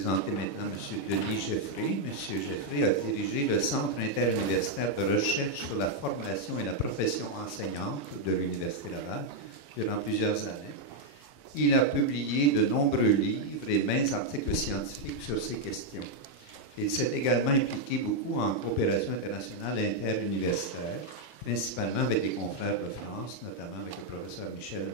présenter maintenant M. Denis Geffrey. M. Geffrey a dirigé le Centre interuniversitaire de recherche sur la formation et la profession enseignante de l'Université Laval durant plusieurs années. Il a publié de nombreux livres et maints articles scientifiques sur ces questions. Il s'est également impliqué beaucoup en coopération internationale interuniversitaire, principalement avec des confrères de France, notamment avec le professeur Michel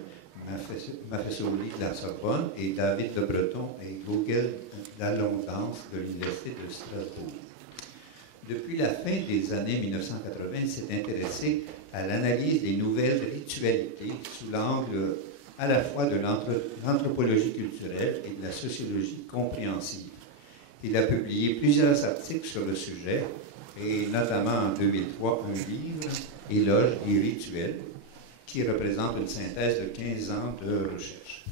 Maffesoli de la Sorbonne et David de Breton et Gauguel d'Alongdance de l'Université de Strasbourg. Depuis la fin des années 1980, il s'est intéressé à l'analyse des nouvelles ritualités sous l'angle à la fois de l'anthropologie culturelle et de la sociologie compréhensive. Il a publié plusieurs articles sur le sujet, et notamment en 2003, un livre, Éloge des rituels, qui représente une synthèse de 15 ans de recherche.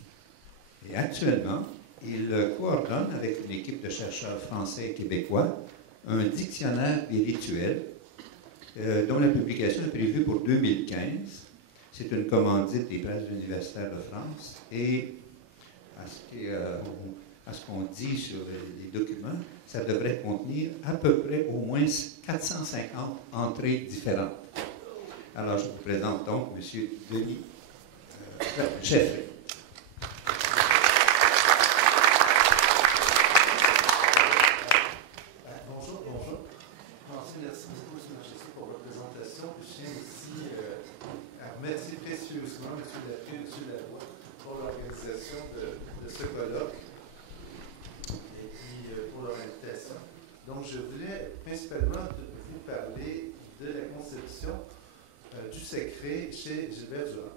Et actuellement, il coordonne avec une équipe de chercheurs français et québécois un dictionnaire des rituels dont la publication est prévue pour 2015. C'est une commandite des presses universitaires de France et à ce qu'on dit sur les documents, ça devrait contenir à peu près au moins 450 entrées différentes. Alors, je vous présente donc M. Denis Geffrey. Bonjour. Merci beaucoup, M. Majesté, pour votre présentation. Je tiens aussi à remercier précieusement M. Lapierre et M. Lavoie pour l'organisation de ce colloque et puis pour leur invitation. Donc, je voulais principalement vous parler de la conception du secret chez Gilbert Durand.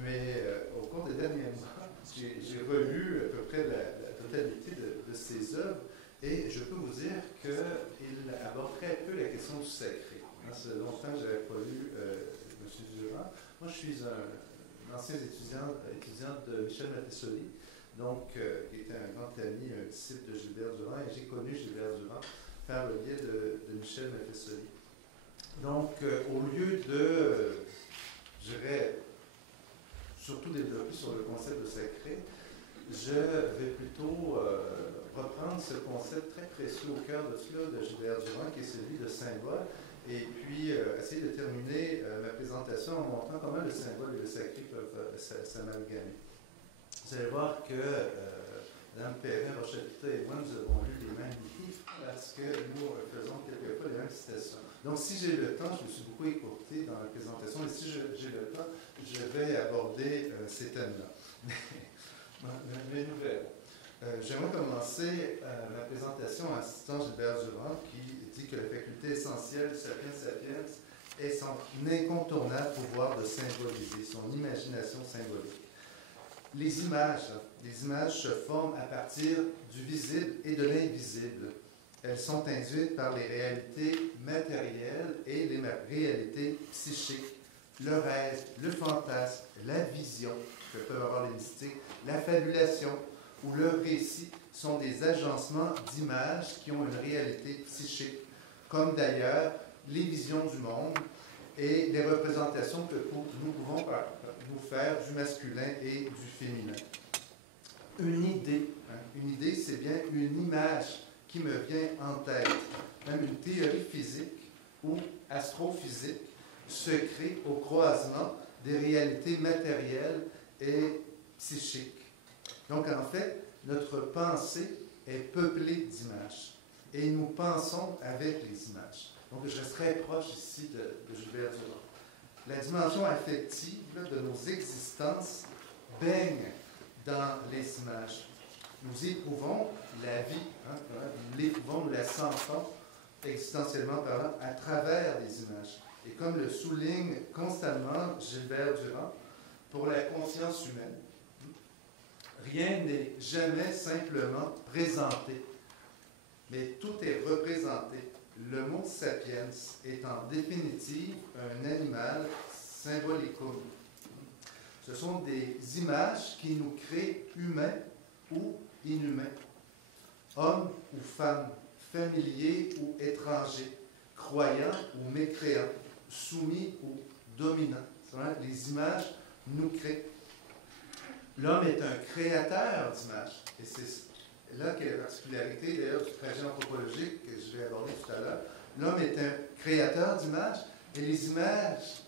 Mais au cours des derniers mois, j'ai relu à peu près la totalité de ses œuvres et je peux vous dire qu'il aborde très peu la question du secret. Ça fait longtemps que je n'avais pas lu M. Durand. Moi, je suis un ancien étudiant de Michel Maffesoli, donc qui était un grand ami, un disciple de Gilbert Durand, et j'ai connu Gilbert Durand par le biais de Michel Maffesoli. Donc, au lieu de, je dirais, surtout développer sur le concept de secret, je vais plutôt reprendre ce concept très précieux au cœur de cela de Gilbert Durand, qui est celui de symbole, et puis essayer de terminer ma présentation en montrant comment le symbole et le sacré peuvent s'amalgamer. Vous allez voir que Mme Perrin, Rochette et moi, nous avons lu les mêmes livres parce que nous faisons quelquefois les mêmes citations. Donc, si j'ai le temps, je me suis beaucoup écourté dans la présentation, et si j'ai le temps, je vais aborder ces thèmes-là. Mais nous verrons. J'aimerais commencer ma présentation en citant Gilbert Durand, qui dit que la faculté essentielle du sapiens sapiens est son incontournable pouvoir de symboliser, son imagination symbolique. Les images se forment à partir du visible et de l'invisible. Elles sont induites par les réalités matérielles et les réalités psychiques. Le rêve, le fantasme, la vision que peuvent avoir les mystiques, la fabulation ou le récit sont des agencements d'images qui ont une réalité psychique, comme d'ailleurs les visions du monde et les représentations que nous pouvons nous faire du masculin et du féminin. Une idée, c'est bien une image qui me vient en tête. Même une théorie physique ou astrophysique se crée au croisement des réalités matérielles et psychiques. Donc, en fait, notre pensée est peuplée d'images et nous pensons avec les images. Donc, je resterai proche ici de Gilbert Durand. La dimension affective de nos existences baigne dans les images. Nous éprouvons la vie, nous l'éprouvons, nous la sentons, existentiellement parlant, à travers les images. Et comme le souligne constamment Gilbert Durand, pour la conscience humaine, rien n'est jamais simplement présenté, mais tout est représenté. Le mot sapiens est en définitive un animal symbolicum. Ce sont des images qui nous créent humains ou inhumains, hommes ou femmes, familiers ou étrangers, croyants ou mécréants, soumis ou dominants. Les images nous créent. L'homme est un créateur d'images, et c'est là, quelle est la particularité d'ailleurs du trajet anthropologique que je vais aborder tout à l'heure? L'homme est un créateur d'images et les images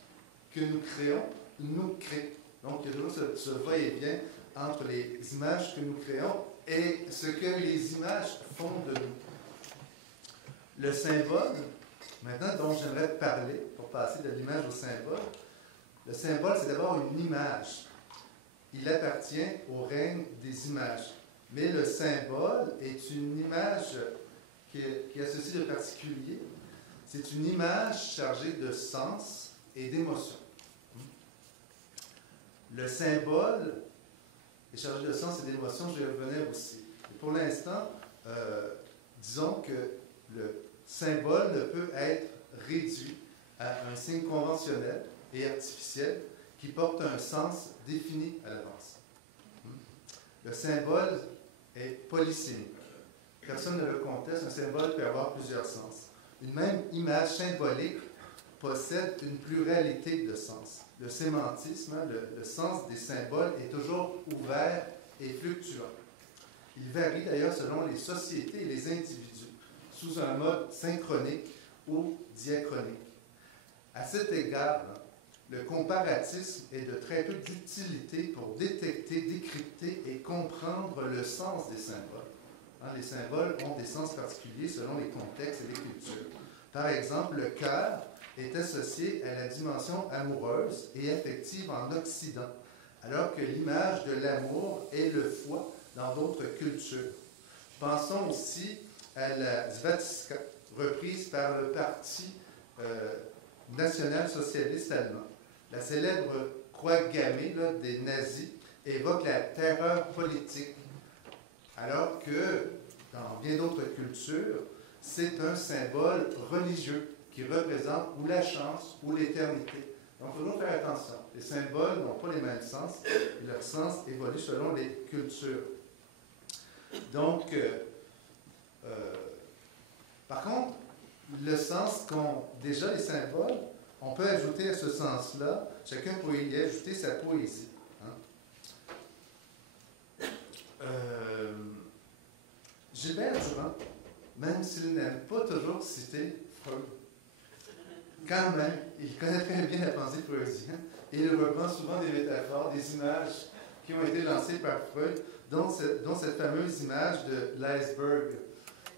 que nous créons nous créent. Donc, il y a toujours ce va-et-vient entre les images que nous créons et ce que les images font de nous. Le symbole, maintenant, dont j'aimerais parler, pour passer de l'image au symbole, le symbole, c'est d'abord une image. Il appartient au règne des images. Mais le symbole est une image qui associe de particulier. C'est une image chargée de sens et d'émotion. Le symbole est chargé de sens et d'émotion, je vais y revenir aussi. Et pour l'instant, disons que le symbole ne peut être réduit à un signe conventionnel et artificiel qui porte un sens défini à l'avance. Le symbole est polysémique. Personne ne le conteste, un symbole peut avoir plusieurs sens. Une même image symbolique possède une pluralité de sens. Le sémantisme, le sens des symboles est toujours ouvert et fluctuant. Il varie d'ailleurs selon les sociétés et les individus, sous un mode synchronique ou diachronique. À cet égard, le comparatisme est de très peu d'utilité pour détecter, décrypter et comprendre le sens des symboles. Les symboles ont des sens particuliers selon les contextes et les cultures. Par exemple, le cœur est associé à la dimension amoureuse et affective en Occident, alors que l'image de l'amour est le foie dans d'autres cultures. Pensons aussi à la Svastiska, reprise par le Parti national-socialiste allemand. La célèbre croix gammée des nazis évoque la terreur politique, alors que dans bien d'autres cultures, c'est un symbole religieux qui représente ou la chance ou l'éternité. Donc, il faut toujours faire attention. Les symboles n'ont pas les mêmes sens, et leur sens évolue selon les cultures. Donc, par contre, le sens qu'ont déjà les symboles, on peut ajouter à ce sens-là, chacun peut y ajouter sa poésie. Gilbert Durand, même s'il n'aime pas toujours citer Freud, quand même, il connaît très bien la pensée freudienne et il reprend souvent des métaphores, des images qui ont été lancées par Freud, dont cette fameuse image de l'iceberg,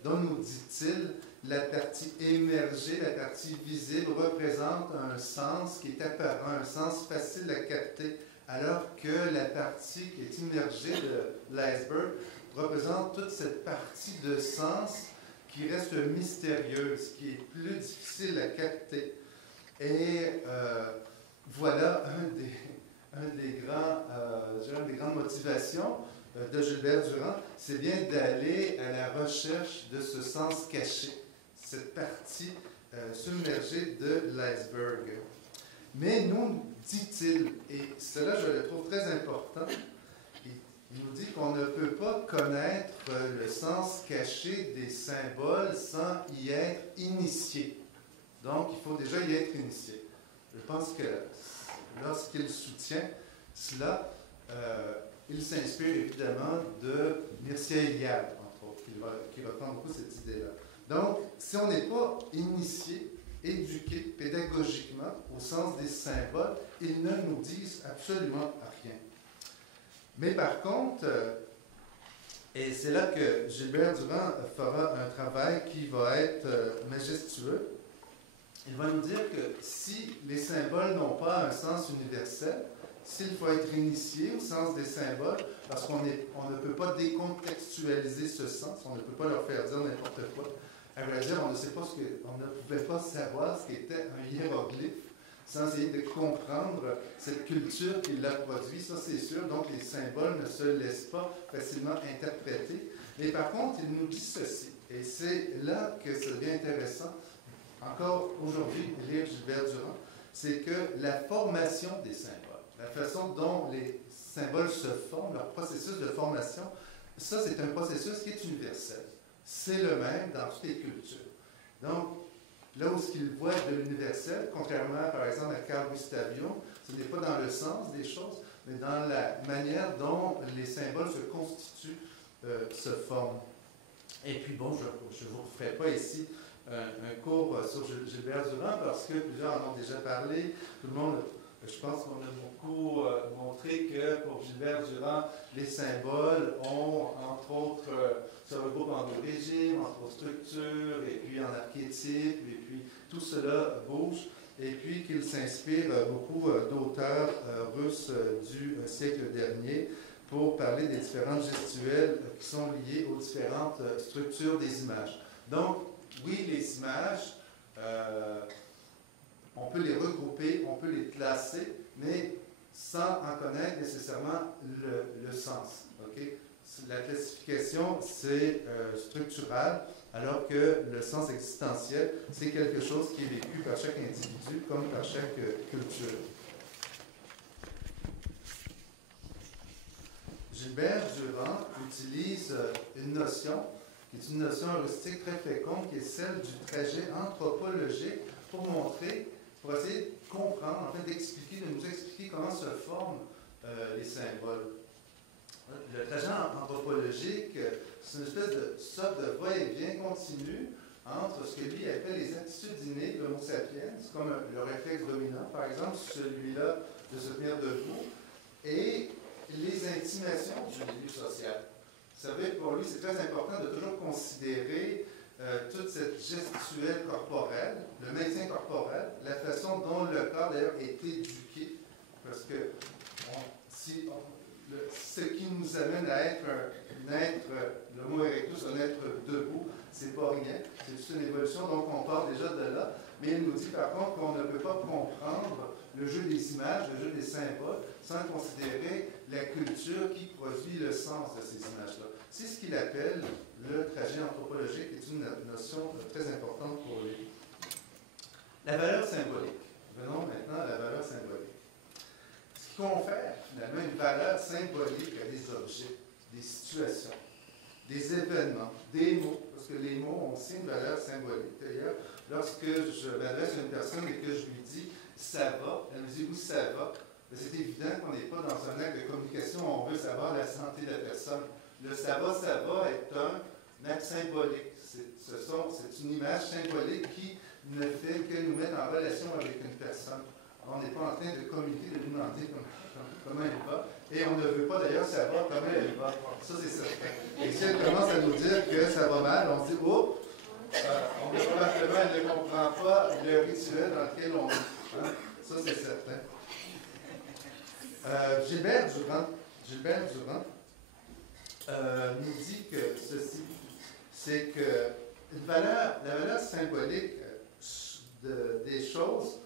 dont nous dit-il, la partie émergée, la partie visible représente un sens qui est apparent, un sens facile à capter, alors que la partie qui est immergée de l'iceberg représente toute cette partie de sens qui reste mystérieuse, qui est plus difficile à capter. Et voilà une des grandes motivations de Gilbert Durand, c'est bien d'aller à la recherche de ce sens caché, cette partie submergée de l'iceberg. Mais nous, dit-il, et cela je le trouve très important, il nous dit qu'on ne peut pas connaître le sens caché des symboles sans y être initié. Donc, il faut déjà y être initié. Je pense que lorsqu'il soutient cela, il s'inspire évidemment de Mircea Eliade, entre autres, qui reprend beaucoup cette idée-là. Donc, si on n'est pas initié, éduqué pédagogiquement au sens des symboles, ils ne nous disent absolument rien. Mais par contre, et c'est là que Gilbert Durand fera un travail qui va être majestueux, il va nous dire que si les symboles n'ont pas un sens universel, s'il faut être initié au sens des symboles, parce qu'on ne peut pas décontextualiser ce sens, on ne peut pas leur faire dire n'importe quoi. À vrai dire, on ne pouvait pas savoir ce qu'était un hiéroglyphe sans essayer de comprendre cette culture qui l'a produit, ça c'est sûr. Donc les symboles ne se laissent pas facilement interpréter. Mais par contre, il nous dit ceci, et c'est là que ça devient intéressant, encore aujourd'hui, lire Gilbert Durand, c'est que la formation des symboles, la façon dont les symboles se forment, leur processus de formation, ça c'est un processus qui est universel. C'est le même dans toutes les cultures. Donc, là où ce qu'il voit de l'universel, contrairement par exemple à Carl Gustav Jung, ce n'est pas dans le sens des choses, mais dans la manière dont les symboles se constituent se forment. Et puis bon, je ne vous referai pas ici un cours sur Gilbert Durand parce que plusieurs en ont déjà parlé. Tout le monde, je pense qu'on a beaucoup montré que pour Gilbert Durand, les symboles ont, entre autres, se regroupent en deux régimes, entre structures, et puis en archétypes, et puis tout cela bouge, et puis qu'il s'inspire beaucoup d'auteurs russes du siècle dernier pour parler des différentes gestuelles qui sont liées aux différentes structures des images. Donc, oui, les images, on peut les regrouper, on peut les classer, mais sans en connaître nécessairement le sens. Okay? La classification, c'est structural, alors que le sens existentiel, c'est quelque chose qui est vécu par chaque individu comme par chaque culture. Gilbert Durand utilise une notion qui est une notion heuristique très féconde, qui est celle du trajet anthropologique pour montrer, pour essayer de comprendre, en fait d'expliquer, de nous expliquer comment se forment les symboles. Le trajet anthropologique, c'est une espèce de sorte de va-et-vient continu entre ce que lui appelle les attitudes innées de l'homo sapiens, comme le réflexe dominant, par exemple, celui-là de se tenir debout, et les intimations du milieu social. Vous savez, pour lui, c'est très important de toujours considérer toute cette gestuelle corporelle, le maintien corporel, la façon dont le corps, d'ailleurs, est éduqué, parce que ce qui nous amène à être un être, l'homo erectus, un être debout, c'est pas rien, c'est juste une évolution, donc on part déjà de là, mais il nous dit par contre qu'on ne peut pas comprendre le jeu des images, le jeu des symboles, sans considérer la culture qui produit le sens de ces images-là. C'est ce qu'il appelle le trajet anthropologique, qui est une notion très importante pour lui. La valeur symbolique. Venons maintenant à la valeur symbolique. Ce qui confère finalement une valeur symbolique à des objets, des situations, des événements, des mots, parce que les mots ont aussi une valeur symbolique. D'ailleurs, lorsque je m'adresse à une personne et que je lui dis « ça va », elle me dit « où ça va », c'est évident qu'on n'est pas dans un acte de communication où on veut savoir la santé de la personne. Le ça va est un acte symbolique. C'est une image symbolique qui ne fait que nous mettre en relation avec une personne. On n'est pas en train de communiquer, de nous demander comment elle va. Et on ne veut pas d'ailleurs savoir comment elle va. Ça, c'est certain. Et si elle commence à nous dire que ça va mal, on se dit « oh, on ne probablement, elle ne comprend pas le rituel dans lequel on est. Hein? » Ça, c'est certain. Gilbert Durand nous dit que ceci, c'est que la valeur symbolique des choses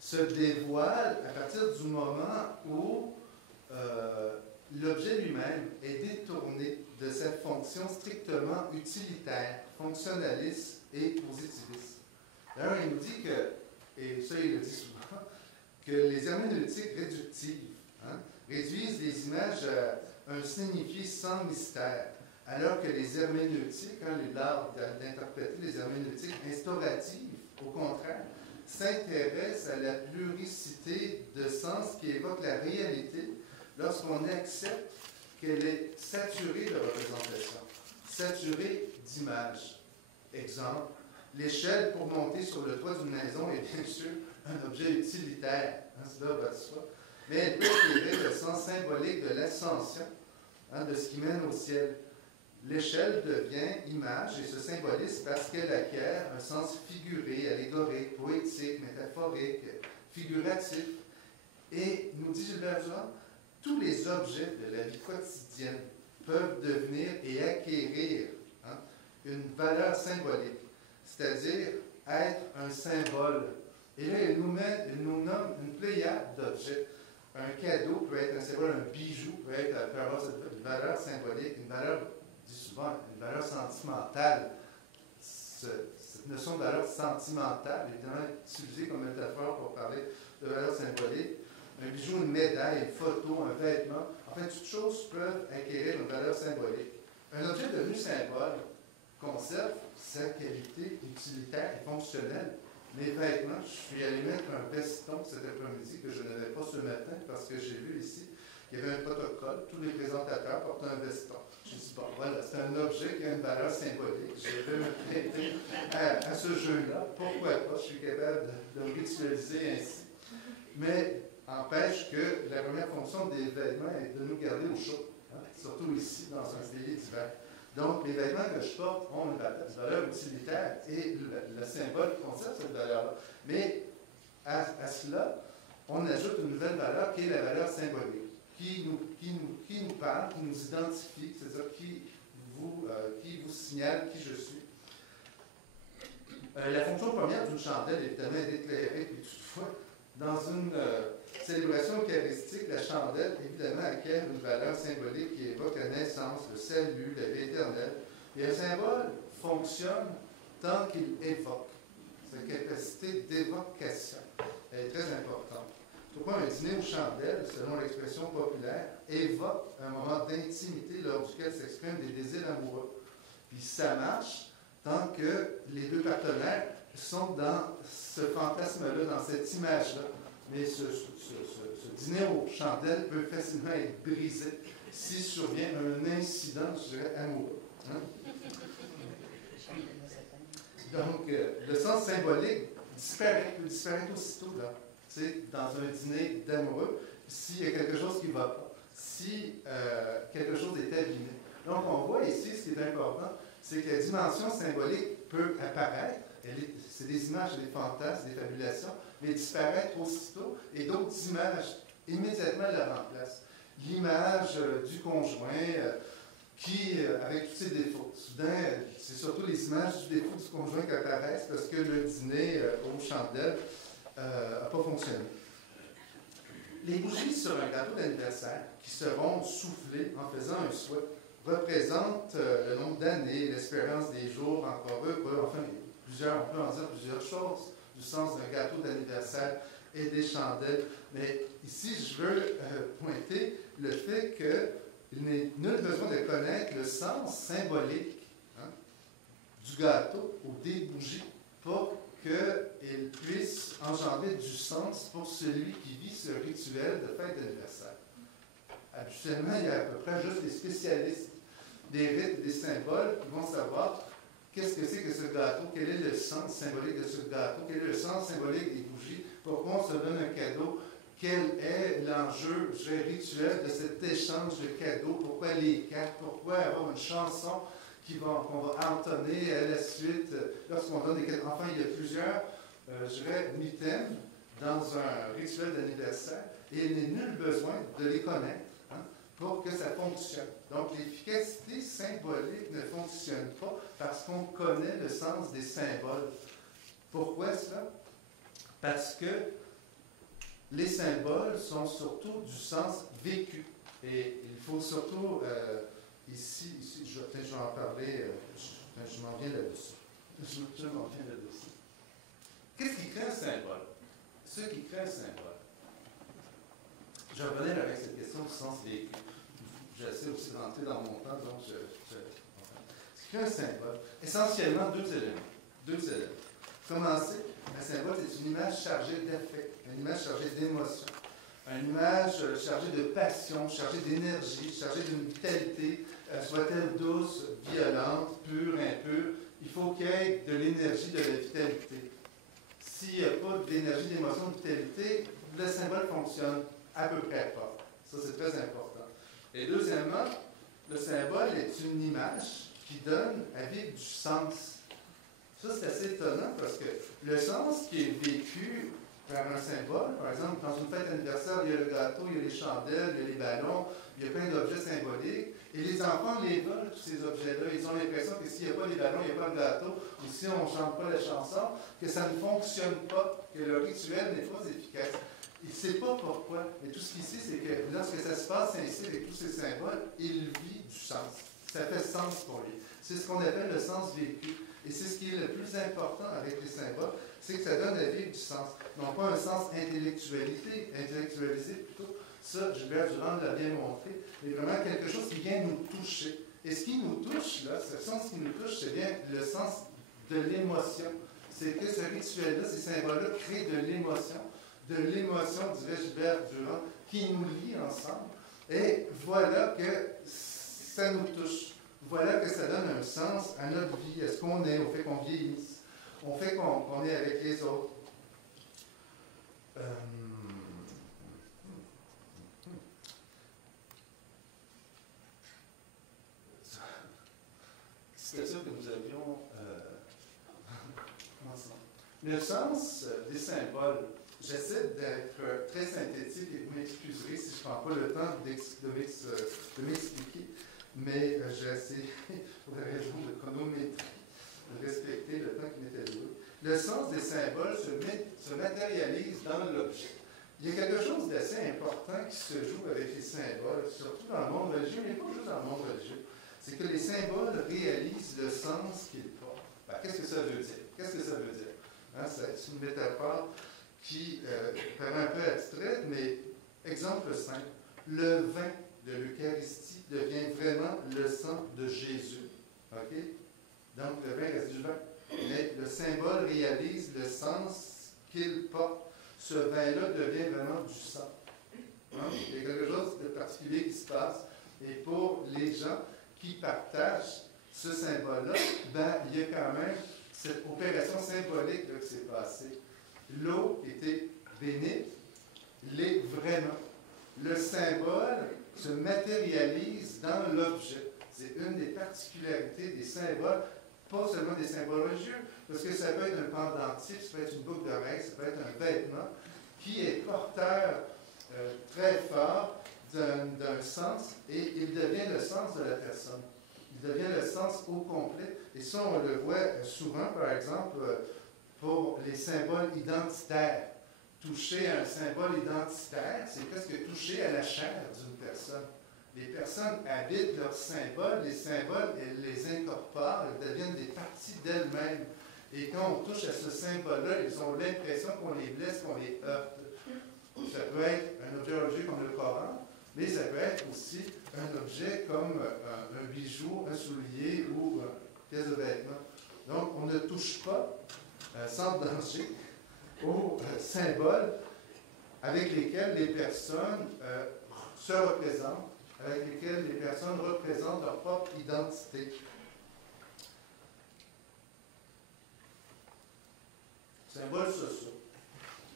se dévoile à partir du moment où l'objet lui-même est détourné de sa fonction strictement utilitaire, fonctionnaliste et positiviste. D'ailleurs, il nous dit que, et ça il le dit souvent, que les herméneutiques réductives réduisent les images à un signifié sans mystère, alors que les herméneutiques, l'art d'interpréter les herméneutiques instauratives, au contraire, s'intéressent à la pluricité de sens qui évoque la réalité lorsqu'on accepte qu'elle est saturée de représentation, saturée d'images. Exemple, l'échelle pour monter sur le toit d'une maison est bien sûr un objet utilitaire, cela va de soi, mais elle peut éclairer le sens symbolique de l'ascension, de ce qui mène au ciel. L'échelle devient image et se symbolise parce qu'elle acquiert un sens figuré, allégorique, poétique, métaphorique, figuratif. Et, nous dit Gilbert Durand, tous les objets de la vie quotidienne peuvent devenir et acquérir une valeur symbolique, c'est-à-dire être un symbole. Et là, il nous nomme une pléiade d'objets. Un cadeau peut être un symbole, un bijou peut avoir une valeur symbolique, une valeur, je dis souvent, une valeur sentimentale. Cette notion de valeur sentimentale, évidemment, est utilisée comme métaphore pour parler de valeur symbolique. Un bijou, une médaille, une photo, un vêtement, enfin, toutes choses peuvent acquérir une valeur symbolique. Un objet devenu symbole conserve sa qualité utilitaire et fonctionnelle. Les vêtements, je suis allé mettre un veston cet après-midi que je n'avais pas ce matin parce que j'ai vu ici, il y avait un protocole, tous les présentateurs portaient un veston. J'ai dit, bon, voilà, c'est un objet qui a une valeur symbolique. Je vais me prêter à ce jeu-là. Pourquoi pas? Je suis capable de le ritualiser ainsi. Mais empêche que la première fonction des vêtements est de nous garder au chaud, hein, surtout ici, dans un pays d'hiver. Donc, les vêtements que je porte ont une valeur utilitaire et le symbole conserve cette valeur-là. Mais à cela, on ajoute une nouvelle valeur qui est la valeur symbolique, qui nous parle, qui nous identifie, c'est-à-dire qui vous signale qui je suis. La fonction première d'une chandelle, évidemment, est d'éclairer, puis toutefois, dans une célébration eucharistique, la chandelle, évidemment, acquiert une valeur symbolique qui évoque la naissance, le salut, la vie éternelle. Et un symbole fonctionne tant qu'il évoque. Sa capacité d'évocation est très importante. Pourquoi un dîner aux chandelles, selon l'expression populaire, évoque un moment d'intimité lors duquel s'expriment des désirs amoureux. Puis ça marche tant que les deux partenaires sont dans ce fantasme-là, dans cette image-là. Mais ce dîner aux chandelles peut facilement être brisé si survient un incident, je dirais, amoureux. Hein? Donc, le sens symbolique peut disparaître aussitôt, là. Dans un dîner d'amoureux, s'il y a quelque chose qui ne va pas, si quelque chose est abîmé. Donc, on voit ici, ce qui est important, c'est que la dimension symbolique peut apparaître, c'est des images, des fantasmes, des fabulations, mais disparaître aussitôt, et d'autres images immédiatement la remplacent. L'image du conjoint qui, avec tous ses défauts, soudain, c'est surtout les images du défaut du conjoint qui apparaissent parce que le dîner aux chandelles n'a pas fonctionné. Les bougies sur un gâteau d'anniversaire qui seront soufflées en faisant un souhait représentent le nombre d'années, l'espérance des jours encore heureux, enfin, on peut en dire plusieurs choses du sens d'un gâteau d'anniversaire et des chandelles. Mais ici, je veux pointer le fait qu'il n'est nul besoin de connaître le sens symbolique du gâteau ou des bougies pour qu'il puisse engendrer du sens pour celui qui vit ce rituel de fête d'anniversaire. Habituellement, il y a à peu près juste les spécialistes des rites, des symboles qui vont savoir qu'est-ce que c'est que ce gâteau, quel est le sens symbolique de ce gâteau, quel est le sens symbolique des bougies, pourquoi on se donne un cadeau, quel est l'enjeu rituel de cet échange de cadeaux, pourquoi les cartes, pourquoi avoir une chanson qu'on va entonner à la suite lorsqu'on donne des cadeaux. Enfin, il y a plusieurs, je dirais, mitaines dans un rituel d'anniversaire et il n'est nul besoin de les connaître pour que ça fonctionne. Donc, l'efficacité symbolique ne fonctionne pas parce qu'on connaît le sens des symboles. Pourquoi cela? Parce que les symboles sont surtout du sens vécu. Et il faut surtout, ici je vais en parler, je m'en viens là-dessus. Je m'en viens là-dessus. Qu'est-ce qui crée un symbole? Ce qui crée un symbole. Je revenais avec cette question du sens vécu. J'essaie aussi de rentrer dans mon temps, donc ce qui crée un symbole, essentiellement deux éléments. Commencer, un symbole, c'est une image chargée d'affect, une image chargée d'émotion, une image chargée de passion, chargée d'énergie, chargée d'une vitalité, soit-elle douce, violente, pure, impure. Il faut qu'il y ait de l'énergie, de la vitalité. S'il n'y a pas d'énergie, d'émotion, de vitalité, le symbole fonctionne à peu près pas. Ça, c'est très important. Et deuxièmement, le symbole est une image qui donne à vivre du sens. Ça, c'est assez étonnant parce que le sens qui est vécu par un symbole, par exemple, dans une fête d'anniversaire, il y a le gâteau, il y a les chandelles, il y a les ballons, il y a plein d'objets symboliques. Et les enfants les veulent, tous ces objets-là. Ils ont l'impression que s'il n'y a pas les ballons, il n'y a pas le gâteau, ou si on ne chante pas la chanson, que ça ne fonctionne pas, que le rituel n'est pas efficace. Il ne sait pas pourquoi. Mais tout ce qu'il sait, c'est que lorsque ça se passe ainsi avec tous ces symboles, il vit du sens. Ça fait sens pour lui. C'est ce qu'on appelle le sens vécu. Et c'est ce qui est le plus important avec les symboles, c'est que ça donne à vivre du sens. Non pas un sens intellectualisé plutôt. Ça, Gilbert Durand l'a bien montré, mais vraiment quelque chose qui vient nous toucher. Et ce qui nous touche, là, ce sens qui nous touche, c'est bien le sens de l'émotion. C'est que ce rituel-là, ces symboles-là créent de l'émotion, dirait Gilbert Durand, qui nous lie ensemble. Et voilà que ça nous touche. Voilà que ça donne un sens à notre vie, à ce qu'on est, au fait qu'on vieillisse, au fait qu'on est avec les autres. Citation que nous avions ensemble. Le sens des symboles. J'essaie d'être très synthétique et vous m'excuserez si je ne prends pas le temps de m'expliquer, mais j'ai essayé, pour des raisons de chronométrie, de respecter le temps qui m'était alloué. Le sens des symboles se matérialise dans l'objet. Il y a quelque chose d'assez important qui se joue avec les symboles, surtout dans le monde religieux, mais pas juste dans le monde religieux. C'est que les symboles réalisent le sens qu'ils portent. Ben, qu'est-ce que ça veut dire? Qu'est-ce que ça veut dire? Hein, c'est une métaphore qui paraît un peu abstraite, mais exemple simple. Le vin de l'Eucharistie devient vraiment le sang de Jésus. OK? Donc, le vin reste du vin. Mais le symbole réalise le sens qu'il porte. Ce vin-là devient vraiment du sang. Hein? Il y a quelque chose de particulier qui se passe. Et pour les gens qui partagent ce symbole-là, ben, il y a quand même cette opération symbolique là, qui s'est passée. L'eau était bénite, l'est vraiment. Le symbole se matérialise dans l'objet. C'est une des particularités des symboles, pas seulement des symboles religieux, parce que ça peut être un pendentif, ça peut être une boucle d'oreille, ça peut être un vêtement qui est porteur très fort d'un sens et il devient le sens de la personne. Il devient le sens au complet. Et ça, on le voit souvent, par exemple, pour les symboles identitaires. Toucher à un symbole identitaire, c'est presque toucher à la chair d'une personne. Les personnes habitent leurs symboles, les symboles, elles les incorporent, elles deviennent des parties d'elles-mêmes. Et quand on touche à ce symbole-là, ils ont l'impression qu'on les blesse, qu'on les heurte. Ça peut être un objet religieux comme le Coran, mais ça peut être aussi un objet comme un bijou, un soulier ou une pièce de vêtement. Donc, on ne touche pas sans danger aux symboles avec lesquels les personnes se représentent, avec lesquels les personnes représentent leur propre identité. Symboles sociaux.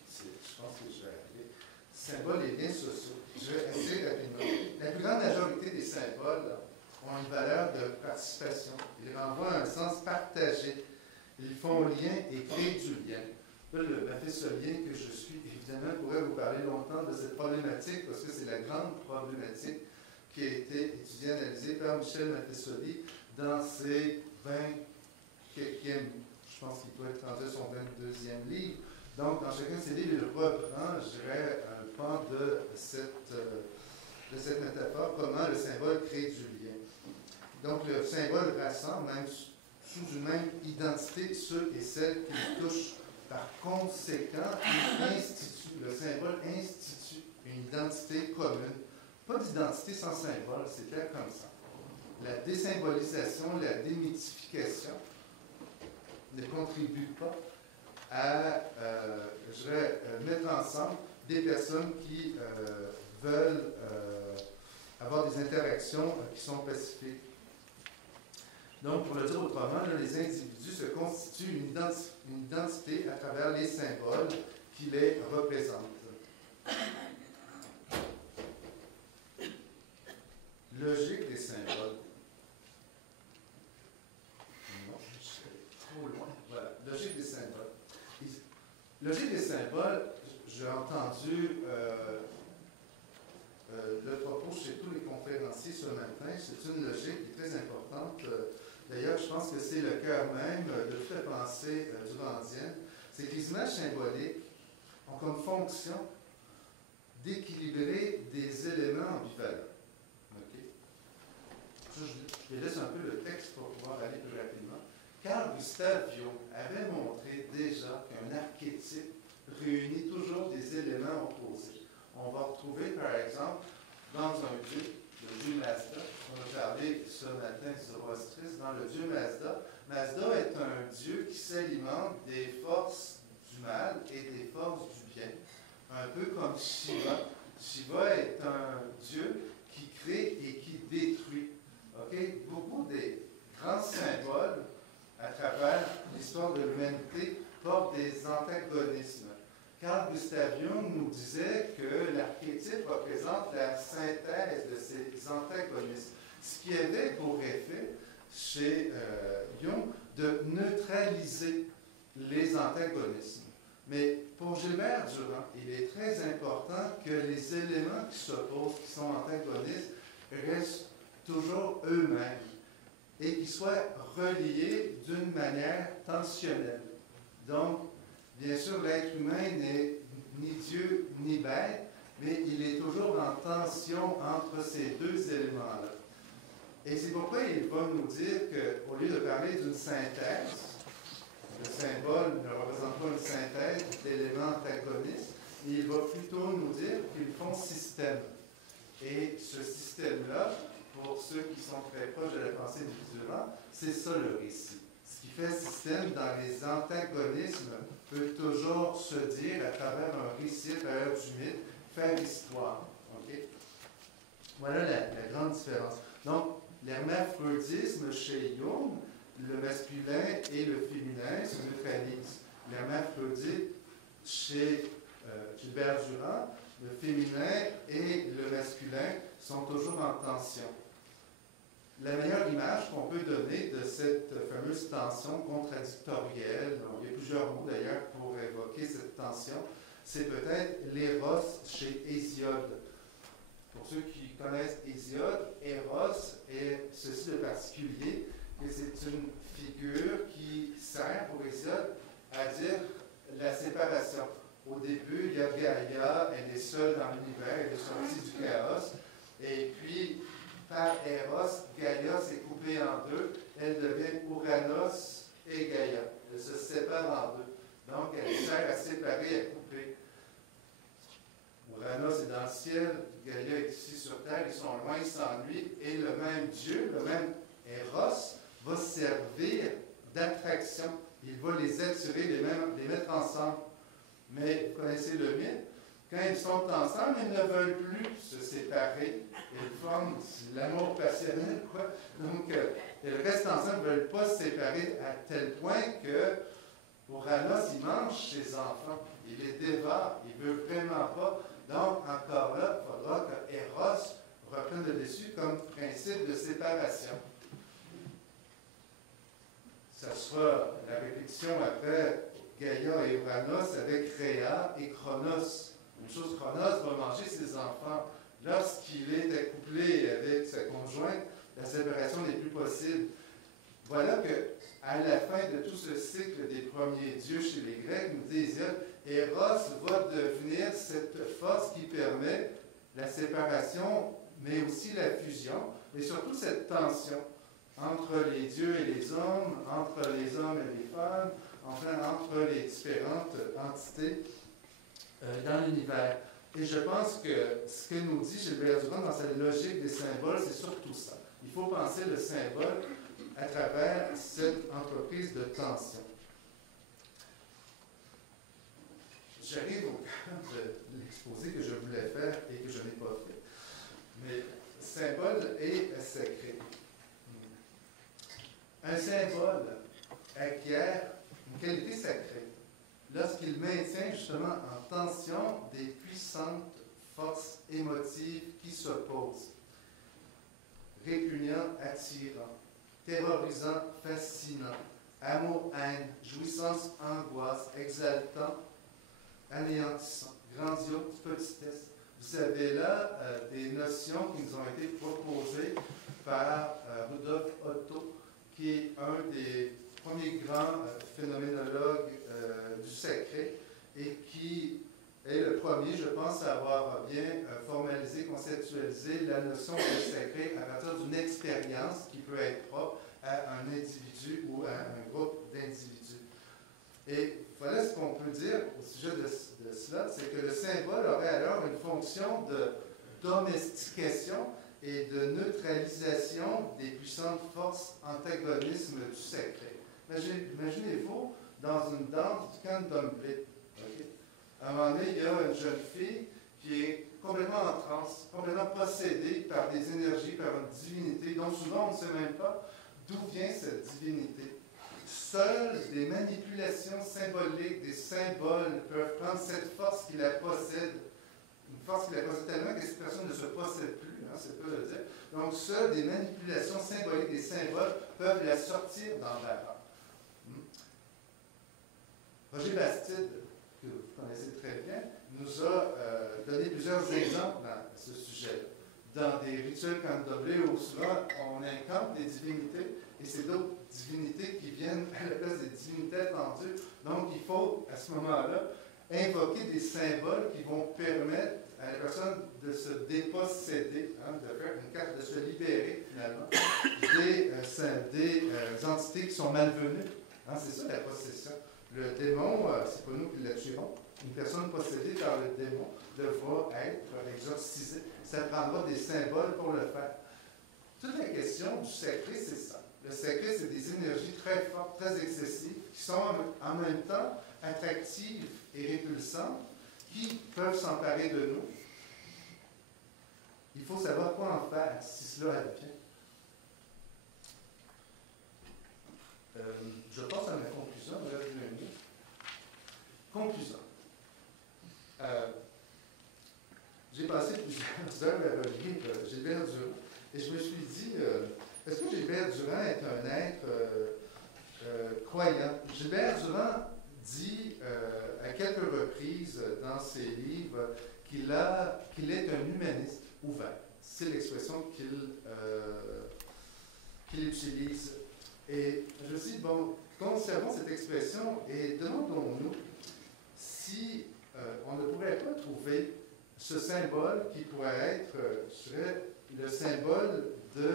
Je pense que je vais arriver. Symboles et liens sociaux. Je vais assez rapidement. La plus grande majorité des symboles là, ont une valeur de participation. Ils renvoient à un sens partagé. Ils font lien et créent du lien. Là, le baptistolien que je suis, évidemment, pourrait vous parler longtemps de cette problématique, parce que c'est la grande problématique qui a été étudiée, analysée par Michel Mattesoli dans ses 20e, je pense qu'il doit être rendu à son 22e livre. Donc, dans chacun de ces livres, il reprend, je dirais, un pan de cette métaphore, comment le symbole crée du lien. Donc, le symbole rassemble, même sous une même identité, ceux et celles qui le touchent. Par conséquent, il institue, le symbole institue une identité commune. Pas d'identité sans symbole, c'est clair comme ça. La désymbolisation, la démythification ne contribuent pas à, je dirais, mettre ensemble des personnes qui veulent avoir des interactions qui sont pacifiques. Donc, pour le dire autrement, là, les individus se constituent une identité à travers les symboles qui les représentent. Logique des symboles. Non, je suis trop loin. Voilà, logique des symboles. Logique des symboles, j'ai entendu le propos chez tous les conférenciers ce matin. C'est une logique qui est très importante. D'ailleurs, je pense que c'est le cœur même de toute la pensée durandienne. C'est que les images symboliques ont comme fonction d'équilibrer des éléments ambivalents. Okay? Je laisse un peu le texte pour pouvoir aller plus rapidement. Carl Gustav Jung avait montré déjà qu'un archétype réunit toujours des éléments opposés. On va retrouver, par exemple, dans un dieu, le dieu Mazda. On a parlé ce matin de Zoroastrisme. Dans le dieu Mazda, Mazda est un dieu qui s'alimente des forces du mal et des forces du bien. Un peu comme Shiva. Shiva est un dieu crée et qui détruit. Okay? Beaucoup des grands symboles à travers l'histoire de l'humanité portent des antagonismes. Carl Gustav Jung nous disait que l'archétype représente la synthèse de ces antagonismes, ce qui avait pour effet, chez Jung, de neutraliser les antagonismes. Mais pour Gilbert Durand, il est très important que les éléments qui s'opposent, qui sont antagonistes, restent toujours eux-mêmes et qu'ils soient reliés d'une manière tensionnelle. Donc, bien sûr, l'être humain n'est ni Dieu ni bête, mais il est toujours en tension entre ces deux éléments-là. Et c'est pourquoi il va nous dire qu'au lieu de parler d'une synthèse, le symbole ne représente pas une synthèse d'éléments antagonistes, il va plutôt nous dire qu'ils font système. Et ce système-là, pour ceux qui sont très proches de la pensée du Durand, c'est ça le récit. Ce qui fait système dans les antagonismes peut toujours se dire à travers un récit, à travers du mythe, faire histoire. Okay? Voilà la grande différence. Donc, l'hermaphrodisme chez Jung, le masculin et le féminin se neutralisent. L'hermaphrodite chez Gilbert Durand, le féminin et le masculin sont toujours en tension. La meilleure image qu'on peut donner de cette fameuse tension contradictorielle, il y a plusieurs mots d'ailleurs pour évoquer cette tension, c'est peut-être l'éros chez Hésiode. Pour ceux qui connaissent Hésiode, Eros est ceci de particulier, que c'est une figure qui sert pour Hésiode à dire la séparation. Au début, il y a Gaïa, elle est seule dans l'univers, elle est sortie du chaos, et puis par Eros, Gaïa s'est coupée en deux, elle devient Ouranos et Gaïa. Elle se sépare en deux. Donc, elle sert à séparer, à couper. Ouranos est dans le ciel, Gaïa est ici sur terre, ils sont loin, ils s'ennuient, et le même Dieu, le même Eros, va servir d'attraction. Il va les attirer, les mettre ensemble. Mais vous connaissez le mythe, quand ils sont ensemble, ils ne veulent plus se séparer. Ils forment l'amour passionnel, quoi. Donc, ils restent ensemble, ils ne veulent pas se séparer à tel point que Ouranos, il mange ses enfants. Il les dévore. Il ne veut vraiment pas. Donc, encore là, il faudra que Eros reprenne le dessus comme principe de séparation. Ça sera la répétition après Gaïa et Ouranos avec Rhea et Chronos. Une chose, Chronos va manger ses enfants. Lorsqu'il est accouplé avec sa conjointe, la séparation n'est plus possible. Voilà que, à la fin de tout ce cycle des premiers dieux chez les Grecs, nous dit Hésiode, Eros va devenir cette force qui permet la séparation, mais aussi la fusion, et surtout cette tension entre les dieux et les hommes, entre les hommes et les femmes, enfin entre les différentes entités dans l'univers. Et je pense que ce que nous dit Gilbert Durand dans sa logique des symboles, c'est surtout ça. Il faut penser le symbole à travers cette entreprise de tension. J'arrive au cœur de l'exposé que je voulais faire et que je n'ai pas fait. Mais symbole et sacré. Un symbole acquiert une qualité sacrée lorsqu'il maintient justement en tension des puissantes forces émotives qui s'opposent. Répugnant, attirant, terrorisant, fascinant, amour-haine, jouissance, angoisse, exaltant, anéantissant, grandiose, petitesse. Vous avez là des notions qui nous ont été proposées par Rudolf Otto, qui est un des premiers grands phénoménologues du sacré et qui est le premier, je pense, à avoir bien formalisé, conceptualisé la notion de sacré à partir d'une expérience qui peut être propre à un individu ou à un groupe d'individus. Et voilà ce qu'on peut dire au sujet de cela, c'est que le symbole aurait alors une fonction de domestication et de neutralisation des puissantes forces antagonismes du sacré. Imaginez-vous dans une danse du candomblé. Okay? À un moment donné, il y a une jeune fille qui est complètement en transe, complètement possédé par des énergies, par une divinité, dont souvent on ne sait même pas d'où vient cette divinité. Seules des manipulations symboliques, des symboles peuvent prendre cette force qui la possède, une force qui la possède tellement que cette personne ne se possède plus, hein, c'est peu le dire. Donc, seules des manipulations symboliques, des symboles, peuvent la sortir dans l'erreur. Roger Bastide, que vous connaissez très bien, nous a donné plusieurs exemples à ce sujet. Dans des rituels candomblé où souvent on incante des divinités, et c'est d'autres divinités qui viennent à la place des divinités attendues. Donc, il faut, à ce moment-là, invoquer des symboles qui vont permettre à la personne de se déposséder, hein, de faire une carte, de se libérer, finalement, des entités qui sont malvenues. Hein, c'est ça, la possession. Le démon, c'est pas nous qui la tuerons. Une personne possédée par le démon devra être exorcisée. Ça prendra des symboles pour le faire. Toute la question du sacré, c'est ça. Le sacré, c'est des énergies très fortes, très excessives, qui sont en même temps attractives et répulsantes, qui peuvent s'emparer de nous. Il faut savoir quoi en faire si cela advient. Je passe à ma conclusion, il me reste 2 minutes. Conclusion. J'ai passé plusieurs heures à relire Gilbert Durand, et je me suis dit, est-ce que Gilbert Durand est un être croyant? Gilbert Durand dit à quelques reprises dans ses livres qu'il est un humaniste ouvert. C'est l'expression qu'il utilise. Et je me suis dit, bon, conservons cette expression et demandons-nous si on ne pourrait pas trouver ce symbole qui pourrait être, je dirais, le symbole de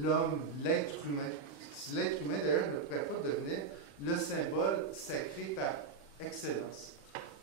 l'homme, l'être humain. Si l'être humain, d'ailleurs, ne pourrait pas devenir le symbole sacré par excellence.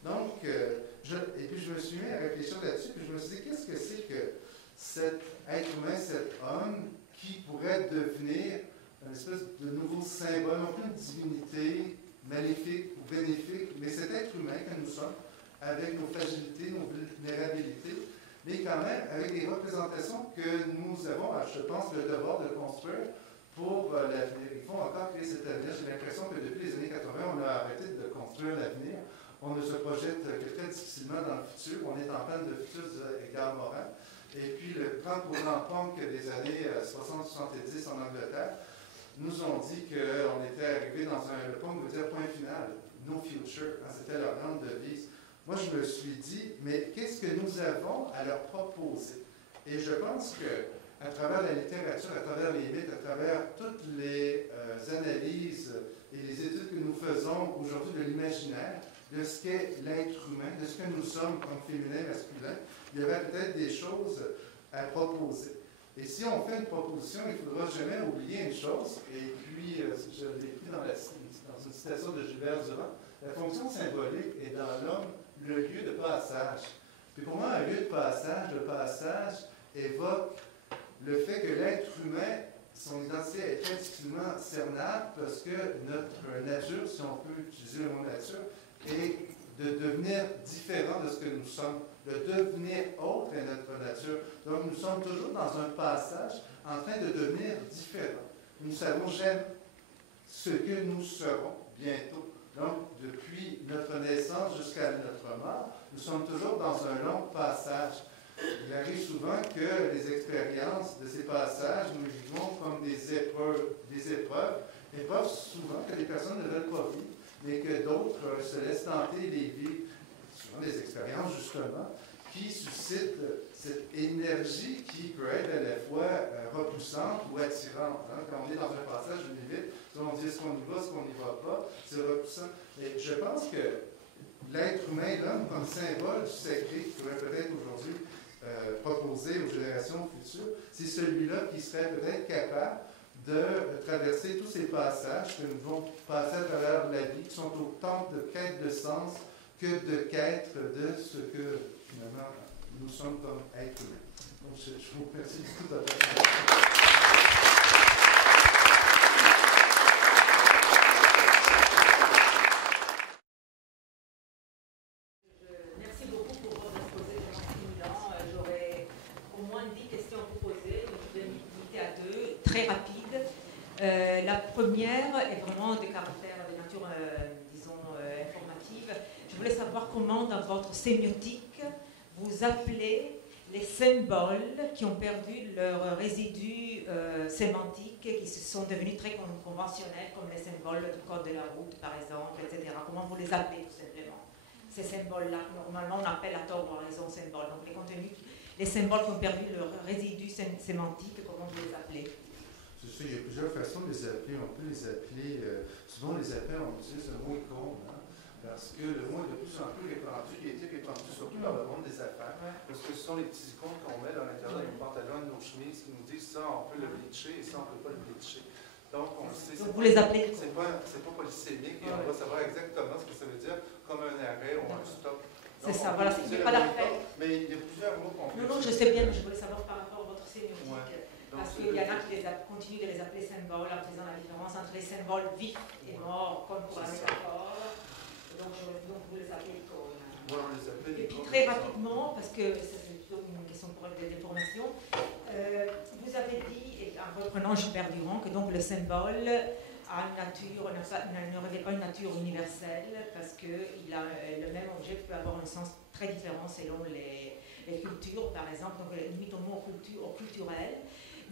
Donc, et puis je me suis mis à réfléchir là-dessus, puis je me suis dit, qu'est-ce que c'est que cet être humain, cet homme, qui pourrait devenir une espèce de nouveau symbole, non plus une divinité maléfique ou bénéfique, mais cet être humain que nous sommes, avec nos fragilités, nos vulnérabilités, mais quand même avec des représentations que nous avons, je pense, le devoir de construire pour l'avenir. Il faut encore créer cet avenir. J'ai l'impression que depuis les années 80, on a arrêté de construire l'avenir. On ne se projette que très difficilement dans le futur. On est en pleine de futur, disait Edgar Morin. Et puis, le grand courant punk des années 60-70 en Angleterre nous ont dit qu'on était arrivé dans un... Le punk veut dire point final, no future. Hein, c'était leur grande devise. Moi, je me suis dit, mais qu'est-ce que nous avons à leur proposer? Et je pense qu'à travers la littérature, à travers les mythes, à travers toutes les analyses et les études que nous faisons aujourd'hui de l'imaginaire, de ce qu'est l'être humain, de ce que nous sommes comme féminin, masculin, il y aurait peut-être des choses à proposer. Et si on fait une proposition, il ne faudra jamais oublier une chose, et puis je l'ai pris dans une citation de Gilbert Durand, la fonction symbolique est dans l'homme le lieu de passage. Puis pour moi, un lieu de passage évoque le fait que l'être humain, son identité est très difficilement cernable parce que notre nature, si on peut utiliser le mot nature, est de devenir différent de ce que nous sommes. Le devenir autre est notre nature. Donc nous sommes toujours dans un passage en train de devenir différents. Nous ne savons jamais ce que nous serons bientôt. Donc, depuis notre naissance jusqu'à notre mort, nous sommes toujours dans un long passage. Il arrive souvent que les expériences de ces passages, nous vivons comme des épreuves souvent que les personnes ne veulent pas vivre, mais que d'autres se laissent tenter les vivre. Souvent des expériences, justement, qui suscitent cette énergie qui peut être à la fois repoussante ou attirante. Hein? Quand on est dans un passage de limite, on dit est-ce qu'on y va, est-ce qu'on n'y va pas, c'est repoussant. Et je pense que l'être humain, l'homme, comme symbole du sacré, qui pourrait peut-être aujourd'hui proposer aux générations futures, c'est celui-là qui serait peut-être capable de traverser tous ces passages que nous devons passer à travers la vie, qui sont autant de quête de sens que de quête de ce que, finalement, nous sommes comme êtres humains. Donc, je vous remercie beaucoup de votre attention. Merci beaucoup pour votre exposé stimulant. très rapides. La première est vraiment de caractère de nature, disons, informative. Je voulais savoir comment, dans votre sémiotique, vous appelez les symboles qui ont perdu leur résidu sémantique, qui se sont devenus très conventionnels, comme les symboles du code de la route, par exemple, etc. Comment vous les appelez, tout simplement? Ces symboles-là, normalement, on appelle à tort ou à raison symboles. Donc, les contenus, les symboles qui ont perdu leur résidu sémantique, comment vous les appelez? Il y a plusieurs façons de les appeler. On peut les appeler, souvent on les appelle, on utilise le mot icône, hein, parce que le mot est de plus en plus répandu, il a été répandu surtout dans le monde des affaires, parce que ce sont les petits icônes qu'on met dans l'intérieur de nos pantalons, de nos chemises, qui nous disent ça, on peut le bleacher et ça, on ne peut pas le bleacher. Donc, on le sait. Donc vous les appelez? C'est pas polysémique et on va savoir exactement ce que ça veut dire, comme un arrêt ou un stop. C'est ça, voilà, c'est pas la peine. Mais il y a plusieurs mots qu'on peut. Non, je sais bien, mais je voulais savoir par rapport à votre sémiotique. Ouais. Parce qu'il y en a qui continuent de les appeler symboles en faisant la différence entre les symboles vifs et morts, comme pour la métaphore. Donc vous les appelez icônes. Ouais, on les appelle et puis très rapidement, parce que c'est plutôt une question pour l'information, vous avez dit, et en reprenant Gilbert Durand, que donc le symbole a une nature, ne révèle pas une nature universelle, parce que le même objet peut avoir un sens très différent selon les cultures, par exemple, donc limite au mot au culturel.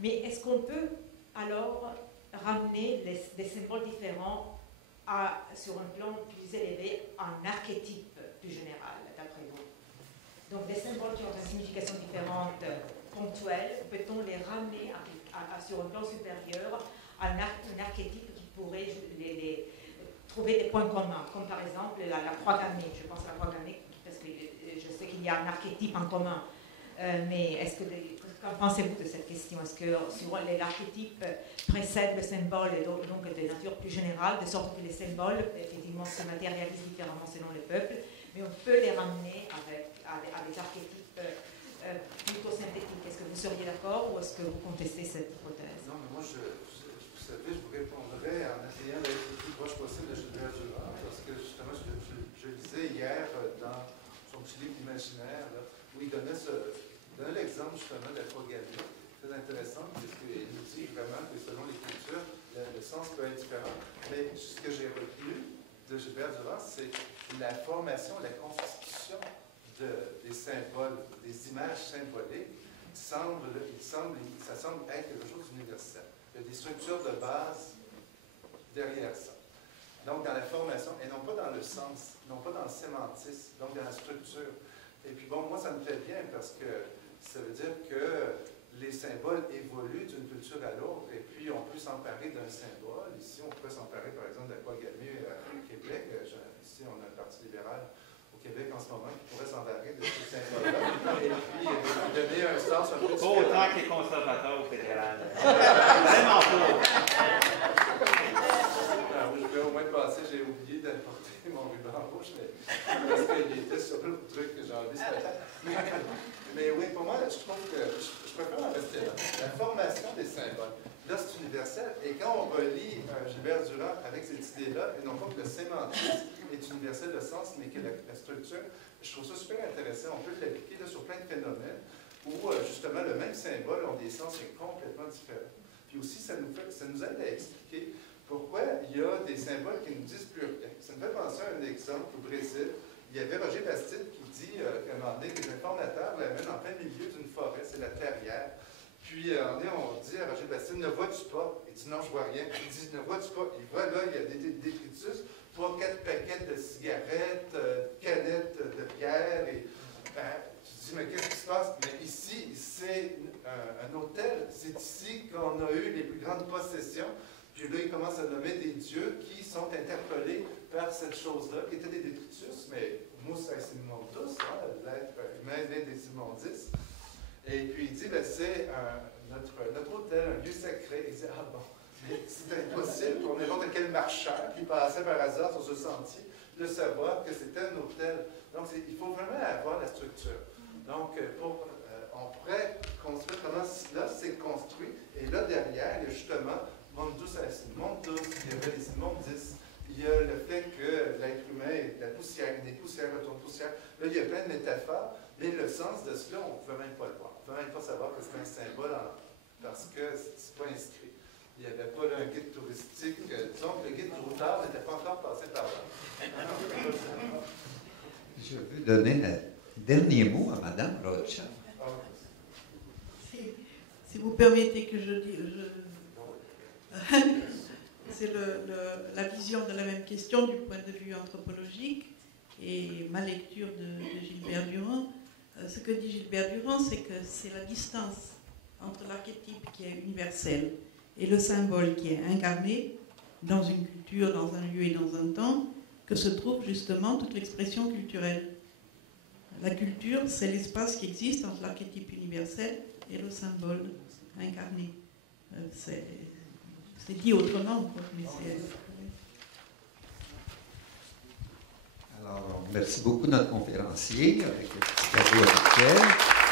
Mais est-ce qu'on peut alors ramener des symboles différents sur un plan plus élevé en archétype plus général, d'après vous? Donc des symboles qui ont une signification différente, ponctuelle, peut-on les ramener sur un plan supérieur à un archétype qui pourrait trouver des points communs, comme par exemple la croix gammée. Je pense à la croix gammée parce que je sais qu'il y a un archétype en commun. Mais qu'en pensez-vous de cette question? Est-ce que l'archétype précède le symbole et donc de nature plus générale, de sorte que les symboles, effectivement, se matérialisent différemment selon les peuples, mais on peut les ramener à des archétypes plutôt synthétiques? Est-ce que vous seriez d'accord ou est-ce que vous contestez cette hypothèse? Non, mais moi, vous savez, je vous répondrais en essayant d'être le plus proche possible de Gilbert Durand, parce que justement, je lisais hier dans son petit livre imaginaire, là, où il donnait l'exemple justement de la croix gammée. Très intéressant, puisqu'il nous dit vraiment que selon les cultures, le sens peut être différent. Mais ce que j'ai retenu de Gilbert Durand, c'est la formation, la constitution des symboles, des images symboliques, ça semble être quelque chose d'universel. Il y a des structures de base derrière ça. Donc, dans la formation, et non pas dans le sens, non pas dans le sémantisme, donc dans la structure. Et puis, bon, moi, ça me plaît bien parce que ça veut dire que les symboles évoluent d'une culture à l'autre, et puis on peut s'emparer d'un symbole. Ici, on peut s'emparer, par exemple, de la croix gammée au Québec. Ici, on a le Parti libéral au Québec en ce moment qui pourrait s'emparer de ce symbole-là, et puis donner un sens un peu différent. Autant que les conservateurs au fédéral. Vraiment pas. Oui, je vais au moins passer, j'ai oublié d'apporter mon ruban rouge, parce qu'il était sur le truc que j'ai enlevé ce matin. Mais oui, pour moi, je trouve que je préfère en rester là. La formation des symboles. Là, c'est universel. Et quand on relie Gilbert Durand avec cette idée-là, et non pas que le sémantisme est universel de sens, mais que la structure, je trouve ça super intéressant. On peut l'appliquer sur plein de phénomènes où, justement, le même symbole ont des sens complètement différents. Puis aussi, ça nous aide à expliquer pourquoi il y a des symboles qui nous disent plus rien. Ça me fait penser à un exemple au Brésil. Il y avait Roger Bastide qui dit qu'à un moment donné, les informateurs l'amènent en plein milieu d'une forêt, c'est la clairière. Puis, à un moment donné, on dit à Roger Bastide, ne vois-tu pas? Il dit, non, je vois rien. Il dit, ne vois-tu pas? Il voit là, il y a des détritus, 3-4 paquets de cigarettes, canettes de bière. Et, tu dis, mais qu'est-ce qui se passe? Mais ici, c'est un hôtel. C'est ici qu'on a eu les plus grandes possessions. Puis là, il commence à nommer des dieux qui sont interpellés par cette chose-là, qui étaient des détritus, mais mus est immundus, l'être humain est des immondices. Et puis il dit, ben, c'est notre hôtel, un lieu sacré. Il dit, ah bon, c'est impossible pour n'importe quel marchand qui passait par hasard sur ce sentier de savoir que c'était un hôtel. Donc il faut vraiment avoir la structure. Donc on pourrait construire comment là c'est construit, et là derrière, il y a justement Mundus est mundus, il y avait les immondices, il y a le fait que l'être humain est de la poussière, des poussières retournent poussière. Là, il y a plein de métaphores, mais le sens de cela, on ne pouvait même pas le voir. On ne pouvait même pas savoir que c'est un symbole parce que c'est pas inscrit. donner le dernier mot à Madame Rocha. Si vous permettez que je dise, c'est la vision de la même question du point de vue anthropologique et ma lecture de Gilbert Durand. Ce que dit Gilbert Durand, c'est que c'est la distance entre l'archétype qui est universel et le symbole qui est incarné dans une culture, dans un lieu et dans un temps, que se trouve justement toute l'expression culturelle. La culture, c'est l'espace qui existe entre l'archétype universel et le symbole incarné. C'est dit autrement, quoi, mais c'est... Alors, merci beaucoup notre conférencier avec le petit cadeau habituel.